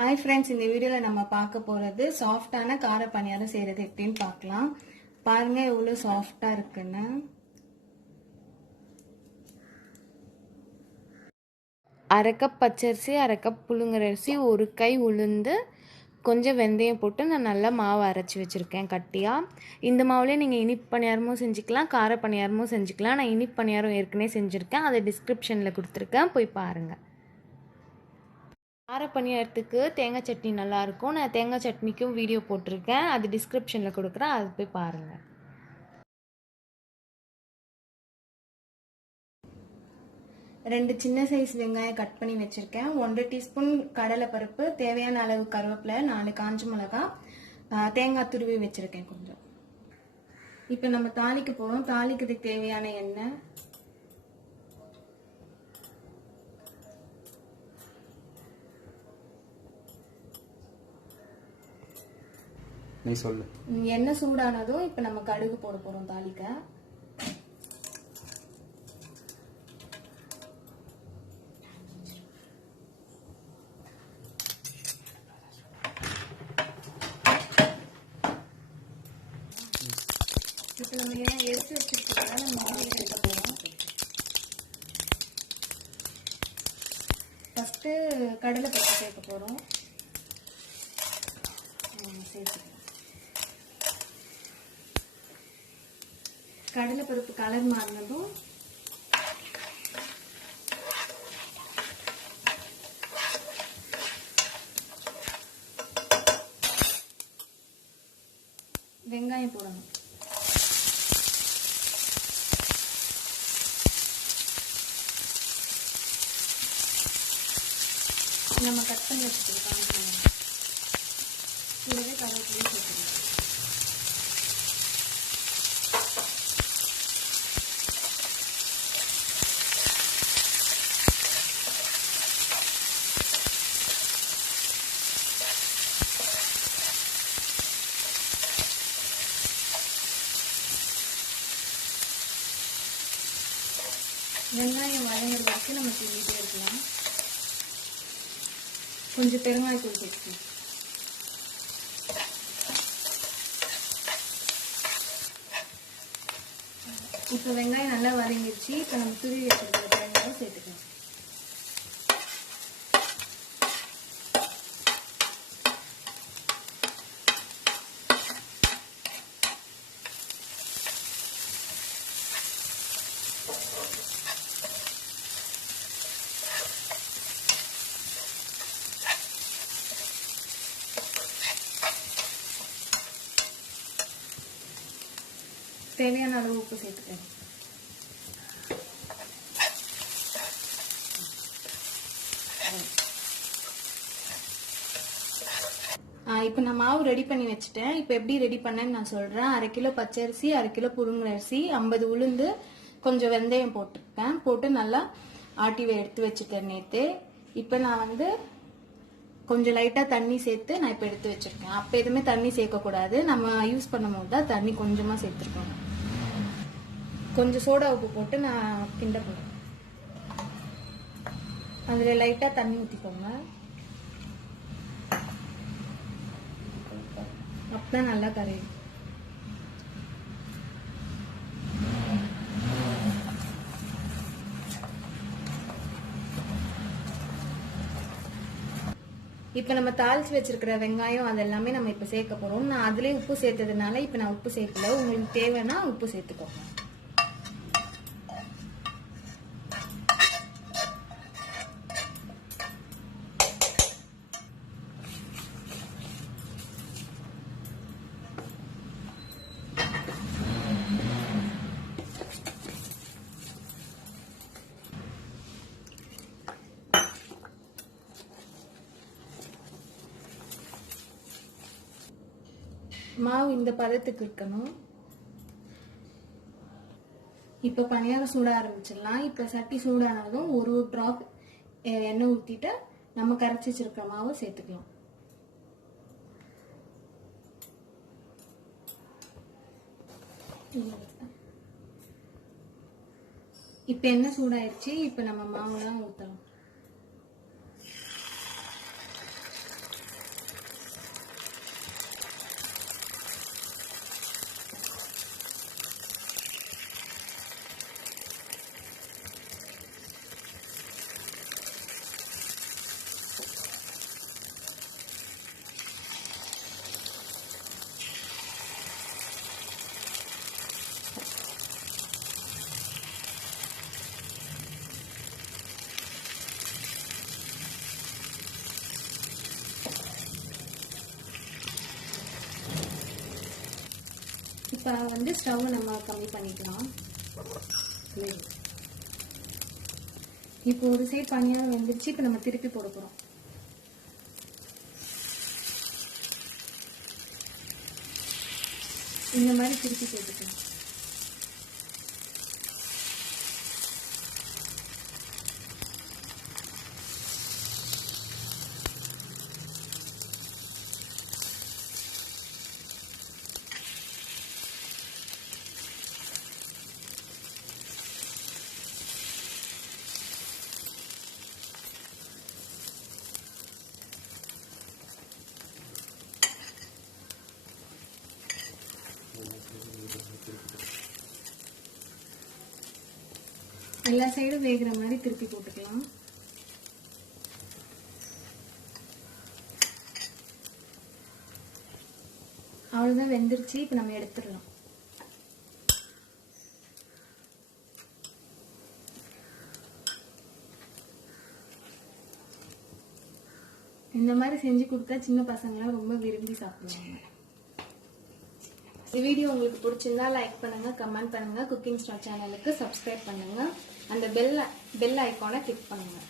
Hi friends, இந்த வீடியோல நம்ம பார்க்க போறது சாஃப்ட்டான கார பணியாரம் செய்யறது எப்படின்னு பார்க்கலாம். பாருங்க எவ்வளவு சாஃப்ட்டா இருக்குன்னு. அரை கப் பச்சரிசி, அரை கப் புழுங்கலரிசி, ஒரு கை உளுந்து, கொஞ்சம் வெந்தயம் போட்டு நான் நல்லா மாவு அரைச்சி வச்சிருக்கேன் கட்டியா. இந்த மாவுலயே நீங்க இனிப்பு பணியாரமும் செஞ்சுக்கலாம், கார பணியாரமும் செஞ்சுக்கலாம். நான் இனிப்பு பணியாரம் ஏற்கனவே செஞ்சிருக்கேன், அதை டிஸ்கிரிப்ஷன்ல கொடுத்துருக்கேன், போய் பாருங்க. கார பணியாரத்துக்கு தேங்காய் சட்னி நல்லாயிருக்கும். நான் தேங்காய் சட்னிக்கும் வீடியோ போட்டிருக்கேன், அது டிஸ்கிரிப்ஷனில் கொடுக்குறேன், அது போய் பாருங்கள். ரெண்டு சின்ன சைஸ் வெங்காயம் கட் பண்ணி வச்சுருக்கேன். 1.5 டீஸ்பூன் கடலைப்பருப்பு, தேவையான அளவு கருவேப்பிலை, 4 காஞ்ச மிளகா, தேங்காய் துருவி வச்சுருக்கேன் கொஞ்சம். இப்போ நம்ம தாளிக்க போகிறோம். தாளிக்கிறதுக்கு தேவையான எண்ணெய், நீ சொல்லு. எண்ணெய் சூடானதும் இப்ப நம்ம கடுகு போட போறோம் தாளிக்க. இப்ப நம்ம எல்லாம் எடுத்து வச்சிருக்கோம், நம்ம எடுக்க போறோம். ஃபர்ஸ்ட் கடலை பருப்பு சேர்க்க போறோம். சேர்த்துக்கலாம். கடலை பருப்பு கலர் மாறினதும் வெங்காயம் போடணும். நம்ம கட் பண்ணி வச்சுக்கலாம். கூடவே கருவேப்பிலையும் சேர்த்துக்கலாம். வெங்காயம் வதங்குற வரைக்கும் நம்ம கிண்டிட்டே இருக்கலாம். கொஞ்சம் பெருங்காயத்தூள் சேர்த்துக்கலாம். இப்போ வெங்காயம் நல்லா வதங்கிடுச்சு. இப்போ நம்ம துருவி வச்சிருக்கிற தேங்காயை சேர்த்துக்கலாம். தேவையான அளவு உப்பு சேர்த்துக்கிறேன். இப்போ நான் மாவு ரெடி பண்ணி வச்சுட்டேன். இப்போ எப்படி ரெடி பண்ணேன்னு நான் சொல்றேன். 1/2 கிலோ பச்சரிசி, 1/2 கிலோ புழுங்கலரிசி, 50 உளுந்து, கொஞ்சம் வெந்தயம் போட்டிருக்கேன். போட்டு நல்லா ஆட்டி எடுத்து வச்சுட்டேன் நேற்று. இப்போ நான் கொஞ்சம் லைட்டா தண்ணி சேர்த்து நான் இப்போ எடுத்து வச்சிருக்கேன். அப்போ எதுவுமே தண்ணி சேர்க்கக்கூடாது, நம்ம யூஸ் பண்ணும் போது தான் தண்ணி கொஞ்சமா சேர்த்துருக்கோம். கொஞ்சம் சோடா உப்பு போட்டு நான் கிண்ட போறேன். அதுல லைட்டா தண்ணி ஊத்திக்கோங்க, அப்பதான் நல்லா கரையும். இப்ப நம்ம தாளிச்சு வச்சிருக்கிற வெங்காயம் அதெல்லாமே நம்ம இப்ப சேர்க்க போறோம். நான் அதுலயே உப்பு சேர்த்ததுனால இப்ப நான் உப்பு சேர்க்கல. உங்களுக்கு தேவைன்னா உப்பு சேர்த்துக்கோங்க. மாவு இந்த பதத்துக்கு இருக்கணும். இப்ப பணியாரம் சூட ஆரம்பிச்சிடலாம். இப்ப சட்டி சூடானதும் ஒரு டிராப் எண்ணெய் ஊத்திட்டு நம்ம கரைச்சி வச்சிருக்க மாவு சேர்த்துக்கலாம். இப்ப எண்ணெய் சூடாயிருச்சு. இப்ப நம்ம மாவுலாம் ஊத்தலாம். இப்போ வந்து ஸ்டவ் நம்ம கம்மி பண்ணிக்கலாம். இப்போ ஒரு சைடு பனியாரம் வெந்துருச்சு. இப்போ நம்ம திருப்பி போட போறோம். இந்த மாதிரி திருப்பி போட்டுக்கலாம். எல்லா சைடும் வேகிற மாதிரி திருப்பி போட்டுக்கலாம். அவ்வளவுதான், வெந்துருச்சு. இப்ப நம்ம எடுத்துடலாம். இந்த மாதிரி செஞ்சு கொடுத்தா சின்ன பசங்களாம் ரொம்ப விரும்பி சாப்பிடுவாங்க. இந்த வீடியோ உங்களுக்கு பிடிச்சிருந்தா லைக் பண்ணுங்க, கமெண்ட் பண்ணுங்க, குக்கிங் ஸ்டார் சேனலுக்கு சப்ஸ்கிரைப் பண்ணுங்க, அந்த பெல் ஐகானை கிளிக் பண்ணுங்க.